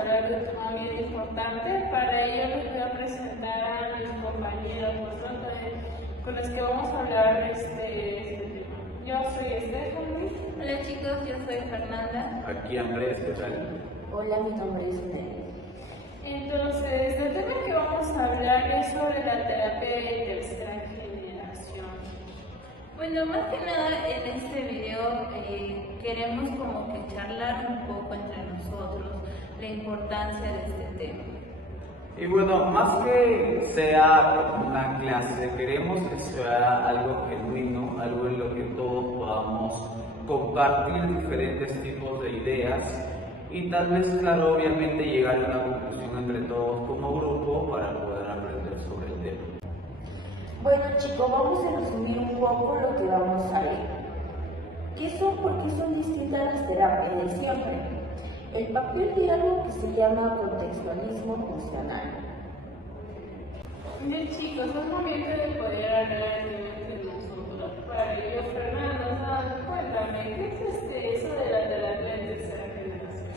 hablar de un tema bien importante. Para ello les voy a presentar a mis compañeros, con los que vamos a hablar este tema. Yo soy Stephanie. Hola chicos, yo soy Fernanda. Aquí Andrés, ¿qué tal? Hola, mi nombre es Nelly. Entonces, el tema que vamos a hablar es sobre la terapia de tercera generación. Bueno, más que nada en este video queremos como que charlar un poco entre nosotros la importancia de este tema. Y bueno, más que sea una clase, queremos que sea algo genuino, algo en lo que todos podamos compartir diferentes tipos de ideas y tal vez, claro, obviamente llegar a una conclusión entre todos como grupo para poder aprender sobre el tema. Bueno chicos, vamos a resumir un poco lo que vamos a ver. ¿Por qué son distintas las terapias de siempre? El papel de algo que se llama contextualismo funcional. Bien chicos, es momento de poder hablar entre nosotros. Para ello, Fernanda, cuéntame, ¿qué es eso de la terapia de tercera generación?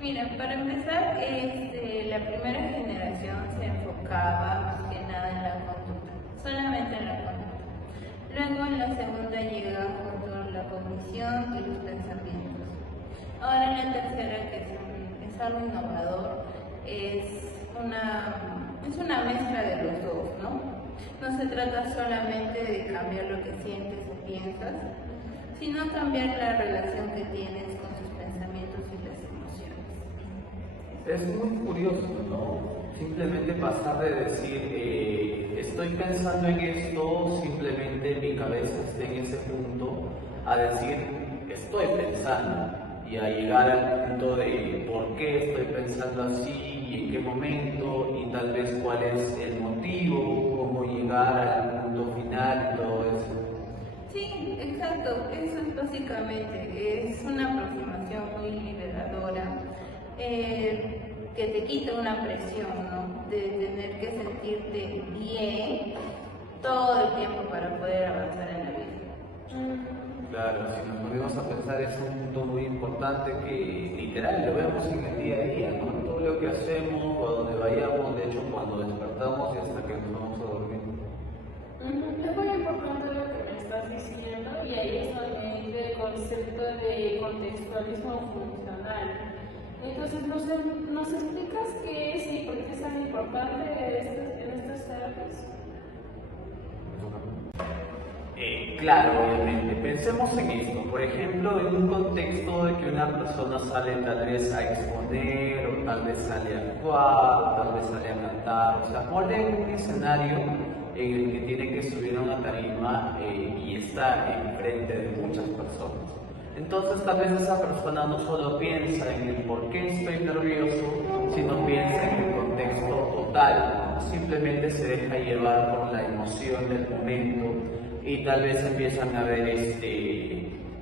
Mira, para empezar, la primera generación se enfocaba más que nada en la conducta, solamente en la conducta. Luego en la segunda llega junto la cognición y los pensamientos. Ahora en la tercera, que es algo innovador, es una mezcla de los dos, ¿no? No se trata solamente de cambiar lo que sientes o piensas, sino cambiar la relación que tienes con tus pensamientos y las emociones. Es muy curioso, ¿no? Simplemente pasar de decir, estoy pensando en esto, simplemente mi cabeza está en ese punto, a decir, estoy pensando, y a llegar al punto de por qué estoy pensando así y en qué momento y tal vez cuál es el motivo, cómo llegar al punto final y todo eso. Sí, exacto, eso es básicamente, es una aproximación muy liberadora que te quita una presión, ¿no? De tener que sentirte bien todo el tiempo para poder avanzar en la vida. Claro, si nos ponemos a pensar es un punto muy importante que literal lo vemos en el día a día, ¿no? Todo lo que hacemos, a donde vayamos, de hecho cuando despertamos y hasta que nos vamos a dormir. Es muy importante lo que me estás diciendo y ahí es donde entra el concepto de contextualismo funcional. Entonces, ¿nos explicas qué es y por qué es tan importante en estas terapias? Claro, obviamente. Pensemos en esto. Por ejemplo, en un contexto de que una persona sale tal vez a exponer, o tal vez sale a actuar, o tal vez sale a cantar. O sea, ponle un escenario en el que tiene que subir a una tarima y estar enfrente de muchas personas. Entonces, tal vez esa persona no solo piensa en el por qué estoy nervioso, sino piensa en el contexto total. Simplemente se deja llevar por la emoción del momento. Y tal vez empiezan a ver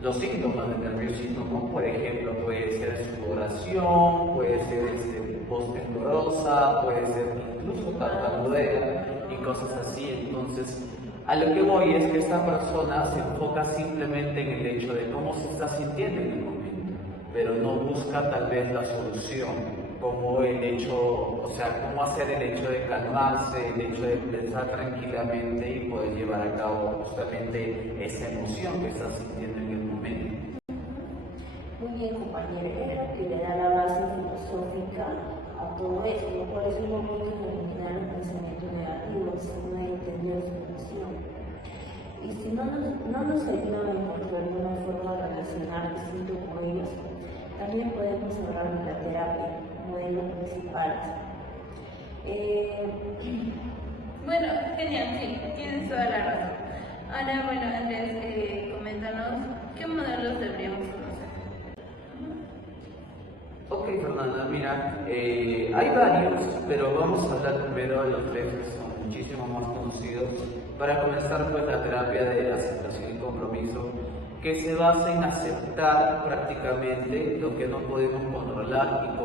los síntomas del nerviosismo, ¿no? Por ejemplo, puede ser sudoración, puede ser voz temblorosa, puede ser incluso tartamudea y cosas así. Entonces, a lo que voy es que esta persona se enfoca simplemente en el hecho de cómo se está sintiendo en el momento, pero no busca tal vez la solución. Como el hecho, o sea, cómo hacer el hecho de calmarse, el hecho de pensar tranquilamente y poder llevar a cabo justamente esa emoción que estás sintiendo en el momento. Muy bien, compañero, es lo que le da la base filosófica a todo esto. Por eso es muy bueno eliminar los pensamientos negativos, no entender su emoción. Y si no nos ayudan a encontrar una forma de relacionar distinto con ellos, también podemos hablar de la terapia, modelos principales. Bueno, genial, sí, tienes toda la razón. Ahora, bueno, Andrés, coméntanos qué modelos deberíamos conocer. Ok, Fernanda, mira, hay varios, pero vamos a hablar primero de los tres que son muchísimo más conocidos. Para comenzar, pues la terapia de aceptación y compromiso, que se basa en aceptar prácticamente lo que no podemos controlar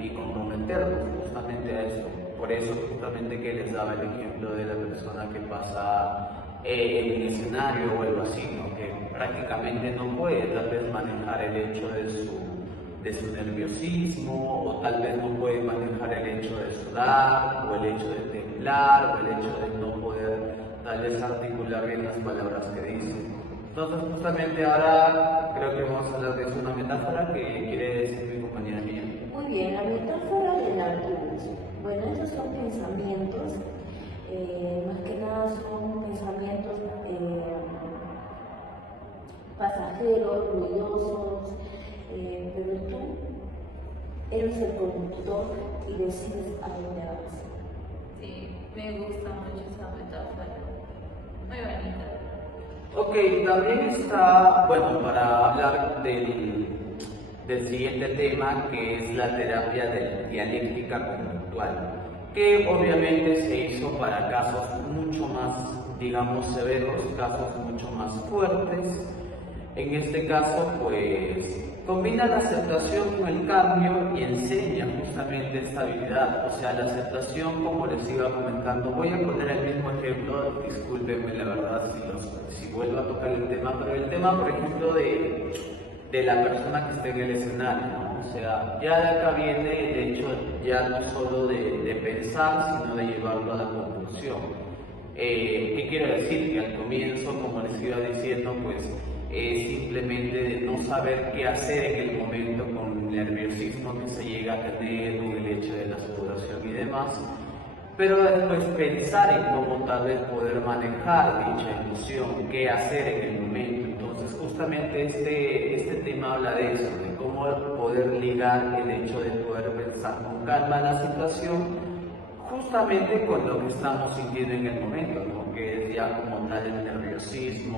y comprometernos justamente a eso. Por eso justamente que les daba el ejemplo de la persona que pasa en el escenario o algo así, ¿no? Que prácticamente no puede tal vez manejar el hecho de su nerviosismo, o tal vez no puede manejar el hecho de sudar, o el hecho de temblar, o el hecho de no poder tal vez articular bien las palabras que dice. Entonces justamente ahora creo que vamos a hablar de una metáfora que quiere decir mi compañera mía. Muy bien, la metáfora del autobús. Bueno, estos son pensamientos, más que nada son pensamientos pasajeros, ruidosos, pero tú eres el conductor y decides a dónde vas. Sí, me gusta mucho esa metáfora. Muy bonita. Ok, también está, bueno, para hablar del siguiente tema, que es la terapia de dialéctica conductual, que obviamente se hizo para casos mucho más, digamos, severos, casos mucho más fuertes. En este caso, pues, combina la aceptación con el cambio y enseña justamente estabilidad. O sea, la aceptación, como les iba comentando, voy a poner el mismo ejemplo, discúlpenme la verdad si vuelvo a tocar el tema, pero el tema, por ejemplo, de la persona que está en el escenario, ¿no? O sea, ya de acá viene el hecho ya no solo de pensar, sino de llevarlo a la conclusión. ¿Qué quiero decir? Que al comienzo, como les iba diciendo, pues simplemente de no saber qué hacer en el momento con el nerviosismo que se llega a tener, con el hecho de la sudoración y demás, pero después pensar en cómo tal vez poder manejar dicha emoción, qué hacer en el momento. Entonces justamente este tema habla de eso, de cómo poder ligar el hecho de poder pensar con calma la situación justamente con lo que estamos sintiendo en el momento, ¿no? Que es ya como tal el nerviosismo.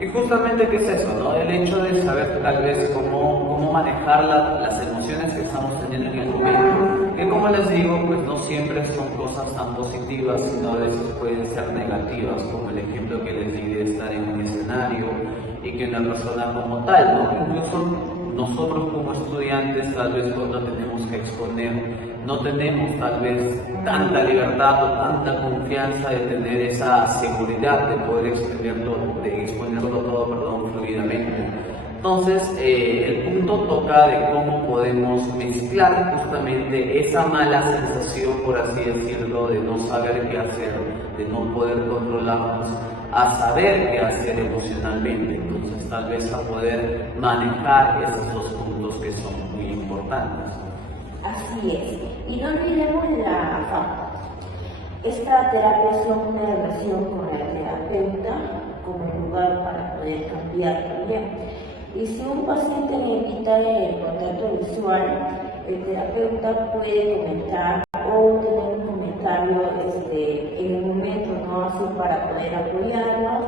Y justamente, ¿qué es eso, no? El hecho de saber tal vez cómo manejar las emociones que estamos teniendo en el momento, que como les digo, pues no siempre son cosas tan positivas, sino a veces pueden ser negativas, como el ejemplo que les di de estar en un escenario y que una persona como tal, ¿no? Incluso nosotros como estudiantes, tal vez cuando tenemos que exponer, no tenemos tal vez tanta libertad o tanta confianza de tener esa seguridad de poder exponerlo todo, fluidamente. Entonces, el punto toca de cómo podemos mezclar justamente esa mala sensación, por así decirlo, de no saber qué hacer, de no poder controlarnos, a saber qué hacer emocionalmente. Entonces, tal vez a poder manejar esos dos puntos que son muy importantes. Así es. Y no olvidemos la fama. Esta terapia es una relación con el terapeuta como lugar para poder cambiar también. Y si un paciente necesita el contacto visual, el terapeuta puede comentar o tener un comentario en el momento, ¿no? Así para poder apoyarlo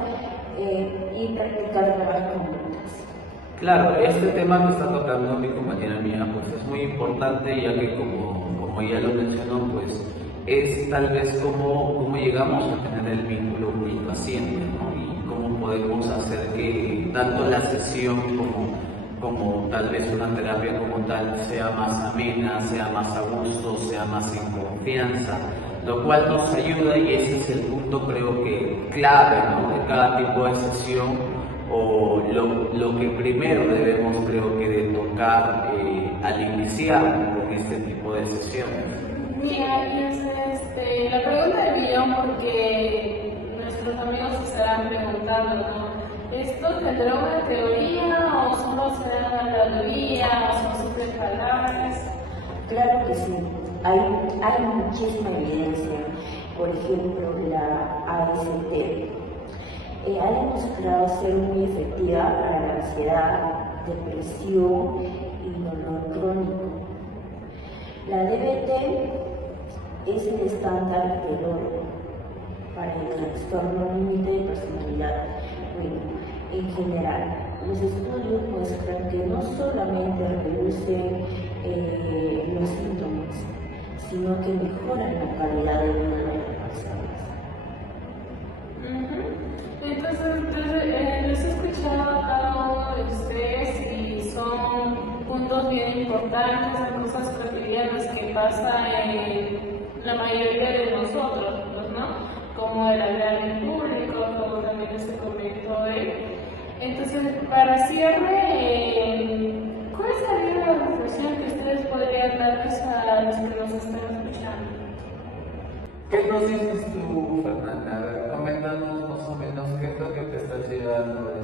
y practicar nuevas conductas. Claro, este tema que está tocando mi compañera mía, pues es muy importante, ya que como ella lo mencionó, pues es tal vez cómo llegamos a tener el vínculo con el paciente, ¿no? Y cómo podemos hacer que tanto la sesión como tal vez una terapia como tal sea más amena, sea más a gusto, sea más en confianza, lo cual nos ayuda, y ese es el punto creo que clave, ¿no? De cada tipo de sesión, o lo que primero debemos creo que de tocar al iniciar con este tipo de sesiones. Mira, y es la pregunta del millón, porque nuestros amigos se estarán preguntando, ¿no? ¿Esto tendrá una teoría o solo será una teoría o son simples palabras? Claro que sí, hay muchísima evidencia. Por ejemplo, la AST ha demostrado ser muy efectiva para la ansiedad, depresión y dolor crónico. La DBT es el estándar del oro para el trastorno límite de personalidad. Bueno, en general, los estudios muestran que no solamente reducen los síntomas, sino que mejoran la calidad de vida de las personas. Entonces, les he escuchado a cada uno de ustedes y son puntos bien importantes, son cosas cotidianas que pasan en la mayoría de nosotros, ¿no? como el hablar en público, como también se comentó él. Entonces, para cierre, ¿cuál sería la reflexión que ustedes podrían darles a los que nos están escuchando? ¿Qué nos dices tú, Fernanda? A ver, coméntanos más o menos qué es lo que te estás llevando de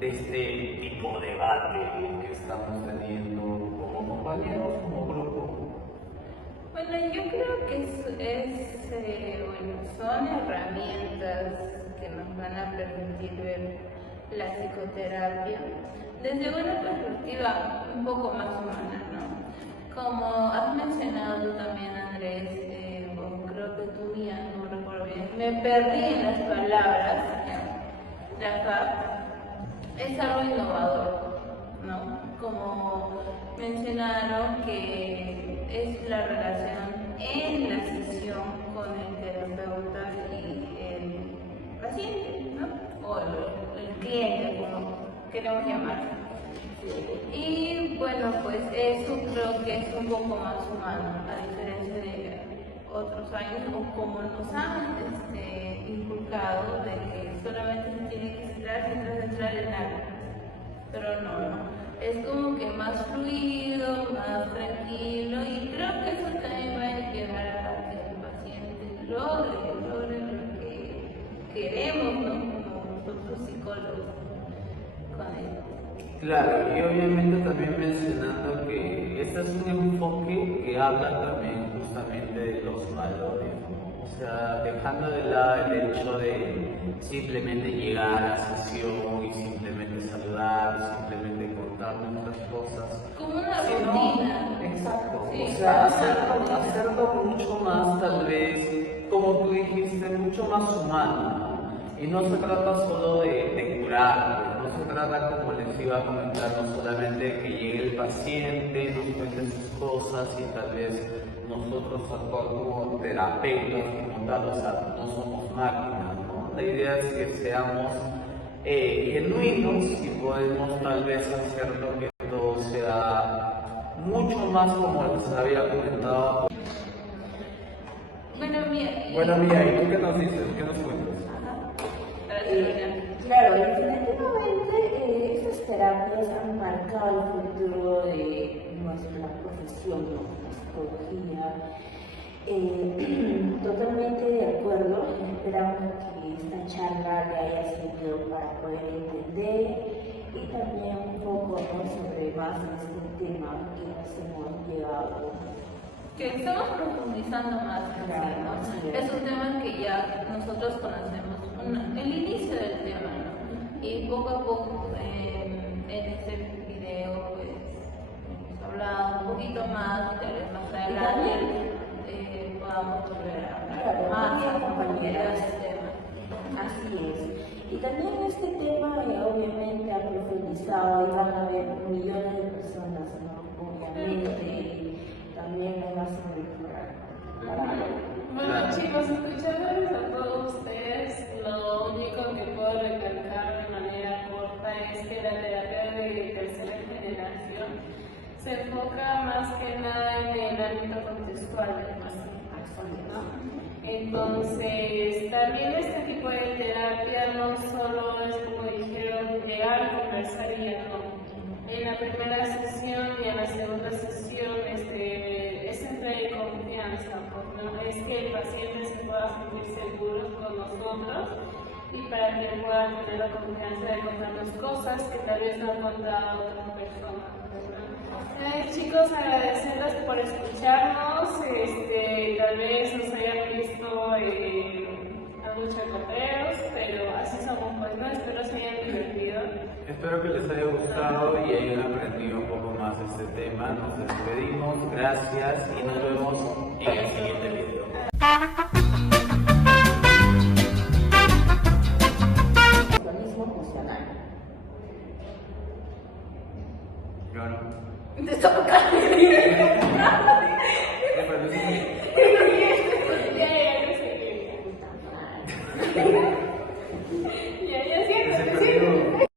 este tipo de debate que estamos teniendo como compañeros, como grupo. Bueno, yo creo que bueno, son herramientas que nos van a permitir ver la psicoterapia desde una perspectiva un poco más humana, ¿no? Como has mencionado tú también, Andrés, o creo que tú ya no recuerdo bien, me perdí en las palabras, la FAP es algo innovador, ¿no? Como mencionaron que es la relación en la sesión con el terapeuta y el paciente, ¿no? O el cliente, como queremos llamarlo. Y bueno, pues eso creo que es un poco más humano, a diferencia de otros años, o como nos han inculcado de que solamente se tiene que centrar en algo, pero no. Es como que más fluido, más tranquilo, y creo que eso también va a llevar a que el paciente logre lo que queremos, ¿no? Como nosotros psicólogos con él. Claro, y obviamente también mencionando que este es un enfoque que habla también justamente de los valores, ¿no? O sea, dejando de lado el hecho de simplemente llegar a la sesión y simplemente saludar, simplemente contar nuestras cosas. Como una sino- rutina. Exacto, Sí, o sea, hacerlo mucho más, tal vez, como tú dijiste, mucho más humano, ¿no? Y no se trata solo de curar, no se trata, como les iba a comentar, no solamente que llegue el paciente, nos cuente sus cosas y tal vez nosotros actuar como terapeutas, como tal, o sea, no somos máquinas, ¿no? La idea es que seamos genuinos y podemos tal vez hacer lo que todo sea mucho más como les había comentado. Bueno, Mía, ¿y tú qué nos dices? ¿Qué nos cuentas? Claro, definitivamente estas terapias han marcado el futuro de nuestra profesión, ¿no? La psicología. Totalmente de acuerdo. Esperamos que esta charla le haya servido para poder entender y también un poco, ¿no? sobre más este tema que nos hemos llegado. que estamos profundizando más en sí, ¿no? Es un tema que ya nosotros conocemos, el inicio del tema, ¿no? Y poco a poco en este video pues hemos hablado un poquito más y tal vez más adelante podamos volver a hablar más a compañeros de este tema. Así es. Y también este tema obviamente ha profundizado y van a haber millones de personas, ¿no? Obviamente. También hay más Bueno, chicos, escuchándoles a todos ustedes, lo único que puedo recalcar de manera corta es que la terapia de tercera generación se enfoca más que nada en el ámbito contextual del paciente, ¿no? Entonces, también este tipo de terapia no solo es, como dijeron, llegar a conversar y ya no. En la primera sesión y en la segunda sesión es entrar en confianza, pues, ¿no? Es que el paciente se pueda sentir seguro con nosotros y para que pueda tener la confianza de contarnos cosas que tal vez no han contado otras personas. Chicos, agradecerles por escucharnos, tal vez nos hayan visto a muchos coteos, pero así somos, pues, ¿no? Espero se hayan divertido. Espero que les haya gustado y hayan aprendido un poco más de este tema. Nos despedimos, gracias y nos vemos en el siguiente video. Organismo funcional. Claro. Te toca.